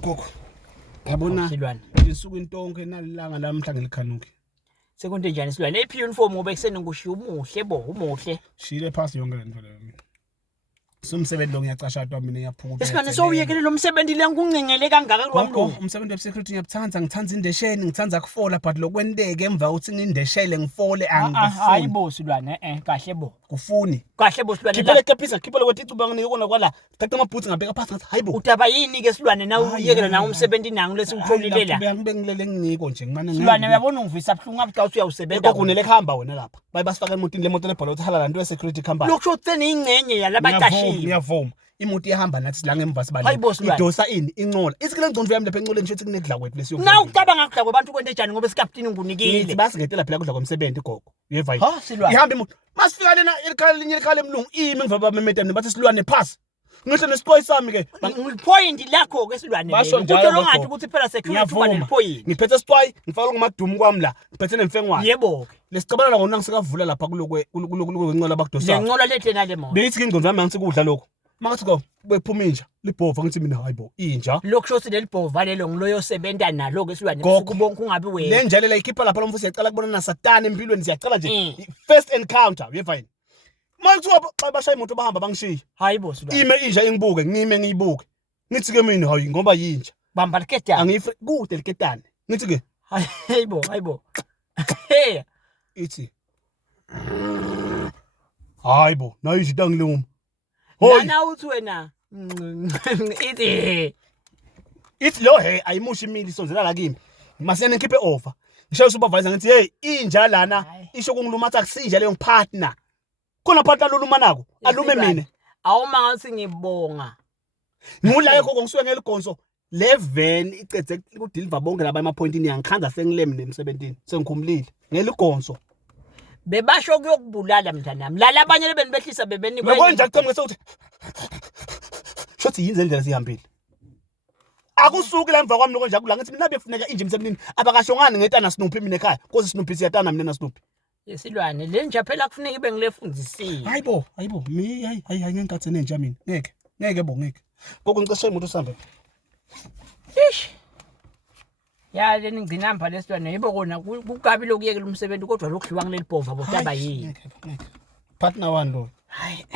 gogo. Yabona silwane. Ngisuka intonke nalilanga lamhla ngelikhanuki. Sekunto njani silwane? Ephi uniform obekuseni ngushiya umuhle bo, umuhle. Shile phansi yonke lento leyo. Sumsebenzi lo ngiyacashadwa mina ngiyaphuka. Esikhathi sowuyekele lo msebenzi le ngikuncengele kangaka kwami. Umsebenzi websecurity ngiyabuthanza, ngithanza indesheni, ngithanza kufola but lokwenteke emva ukuthi ngindeshele ngifole angifuni. Hayi bo silwane kahle bo. Kufuni. Kahle bo silwane. Khiphele kephisa, khiphele kwethi icuba nginike kona kwala. Thatha amabhutsi ngabeka phansi ngathi hayibo. Udaba yini ke silwane na uyekela na umsebenzi nangu lesitholile la. Ngibe ngilele nginiko nje ngimane ngeke. Silwane uyabona ungivisa abhlungu apha xa usuyawusebenza. Kokunele khamba wena lapha. Bayibasifaka emotini le moto lebhola uthi hala lanto security company. Lokusho tsene ingcenye yalabaqashiwe. Ngiyavuma. Imoto ihamba nathi silanga emva sibale. Idosa ini incola. Isikele ngicondvo yami lapha encoleni shothi kunedla kwethu lesiyo. Na ucabanga kudla kwabantu kwento enjani ngoba isikaptini ngunikile. Ngithi basingetela phela kudla komsebenzi gogo. Uyeva yini? Ha silwane. Ihamba imoto. Masifika lena elikhala linye elikhala emlungu imi ngiva bamemedane bathi silwane pass. Ngihle nespoy sami ke. Ngipoint lakho ke silwane. Utshela ngathi ukuthi phela security kufanele point. Ngiphethe spy, ngifaka ngomadumu kwami la. Ngiphethe nemfengwane. Yebo ke. Lesicabana ngona ngisekavula lapha kulokwencola abakudosa. Lencola lethe nale moto. Beyithi ingcondvo yami ngitsi kudla lokho. Makathi go bephuma inja libhova ngithi mina hayibo inja lokushothi lelibhova lelo ngiloyo sebenza nalo ke silwane bonke ungabi wena le njalo la ikhipha lapha lo mfo siyacala kubona na satani empilweni siyacala nje first encounter uyeva yini manje xa bashaya imoto bahamba bangishiya hayibo silwane ime inja ingibuke ngime ngiyibuke ngithi ke mina hayi ngoba yinja bamba liketane angifre kude liketane ngithi ke hayibo hey ithi hayibo nayo izita ngiluma Nana uthi wena ithi lo hey ayimushi imili sonzela la kimi masiyane ngikhiphe offer ngishaye supervisor ngithi hey inja lana isho kungiluma akusinja leyo partner khona partner loluma nako alume mina awuma ngathi ngibonga ngula yekho ngisuke ngeligonso le van icede ukudeliver bonke laba ema pointini yangikhanda sengileme nemsebentini sengikhumulile ngeligonso bebasho kuyokubulala mntanami lala abanye lebenbehlisa bebenikwe konje akucemwe sokuthi shothi yini indlela sihambile akusuki la emva kwami lokho nje akula ngithi mina befuneka inje emsebentini abakashongani ngetana Snoopy mina ekhaya koze Snoopy siyatana mina na Snoopy yesilwane le nje phela kufuneka ibe ngilefundisile hayibo mi hayi ngenkathi nenja mina ngeke bo ngeke ngokungiceshe imoto sambe ish ya leni ngcinamba lesilwane yibo kona kukabi lokuyekela umsebenzi kodwa lokudliwa ngileli bhova bodaba yini partner wani lo hayi